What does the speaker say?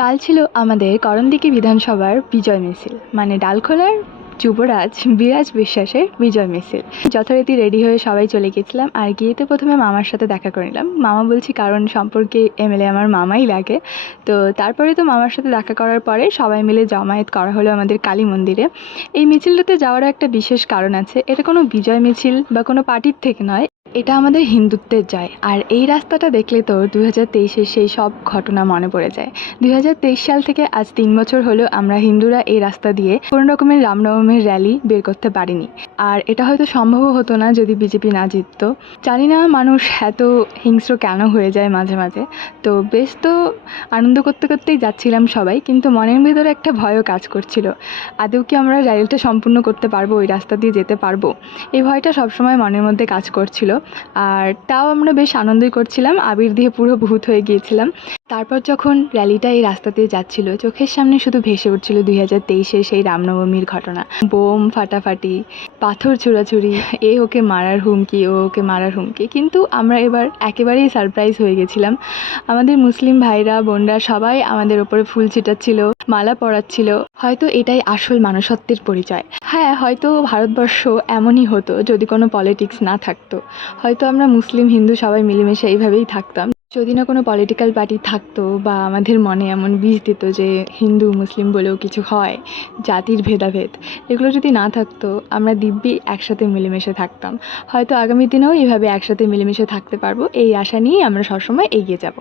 কাল ছিল আমাদের করণদিঘি বিধানসভার বিজয় মিছিল, মানে ডালখোলার যুবরাজ বিরাজ বিশ্বাসের বিজয় মিছিল। যথারীতি রেডি হয়ে সবাই চলে গেছিলাম, আর গিয়ে তো প্রথমে মামার সাথে দেখা করে নিলাম। মামা বলছি কারণ সম্পর্কে এমএলএ আমার মামাই লাগে। তো তারপরে তো মামার সাথে দেখা করার পরে সবাই মিলে জমায়েত করা হলো আমাদের কালী মন্দিরে। এই মিছিলটাতে যাওয়ারও একটা বিশেষ কারণ আছে। এটা কোনো বিজয় মিছিল বা কোনো পার্টির থেকে নয়, এটা আমাদের হিন্দুত্বের জয়। আর এই রাস্তাটা দেখলে তো 2023-এর সেই সব ঘটনা মনে পড়ে যায়। 2023 সাল থেকে আজ 3 বছর হলো আমরা হিন্দুরা এই রাস্তা দিয়ে কোনো রকমের রামনবমীর র্যালি বের করতে পারিনি। আর এটা হয়তো সম্ভবও হতো না যদি বিজেপি না জিততো। জানি না মানুষ এত হিংস্র কেন হয়ে যায় মাঝে মাঝে। তো বেশ তো আনন্দ করতে করতেই যাচ্ছিলাম সবাই, কিন্তু মনের ভিতরে একটা ভয়ও কাজ করছিল। আদৌ কি আমরা র্যালিটা সম্পূর্ণ করতে পারবো, ওই রাস্তা দিয়ে যেতে পারবো? এই ভয়টা সবসময় মনের মধ্যে কাজ করছিল। আর তাও আমরা বেশ আনন্দই করছিলাম, আবির দিয়ে পুরো ভূত হয়ে গিয়েছিলাম। তারপর যখন র্যালিটা এই রাস্তা দিয়ে যাচ্ছিল, চোখের সামনে শুধু ভেসে উঠছিল 2023-এর সেই রামনবমীর ঘটনা। বোম ফাটাফাটি, পাথর ছোড়াছুড়ি, এ ওকে মারার হুমকি, ও ওকে মারার হুমকি। কিন্তু আমরা এবার একেবারেই সারপ্রাইজ হয়ে গেছিলাম। আমাদের মুসলিম ভাইরা বোনরা সবাই আমাদের ওপরে ফুল ছিটাচ্ছিল, মালা পরাচ্ছিল। হয়তো এটাই আসল মানুষত্বের পরিচয়। হ্যাঁ, হয়তো ভারতবর্ষ এমনই হতো যদি কোনো পলিটিক্স না থাকতো। হয়তো আমরা মুসলিম হিন্দু সবাই মিলেমিশে এইভাবেই থাকতাম যদি না কোনো পলিটিক্যাল পার্টি থাকতো, বা আমাদের মনে এমন বীজ দিত যে হিন্দু মুসলিম বলেও কিছু হয়, জাতির ভেদাভেদ এগুলো যদি না থাকতো, আমরা দিব্যি একসাথে মিলেমিশে থাকতাম। হয়তো আগামী দিনেও এইভাবে একসাথে মিলেমিশে থাকতে পারবো, এই আশা নিয়েই আমরা সবসময় এগিয়ে যাব।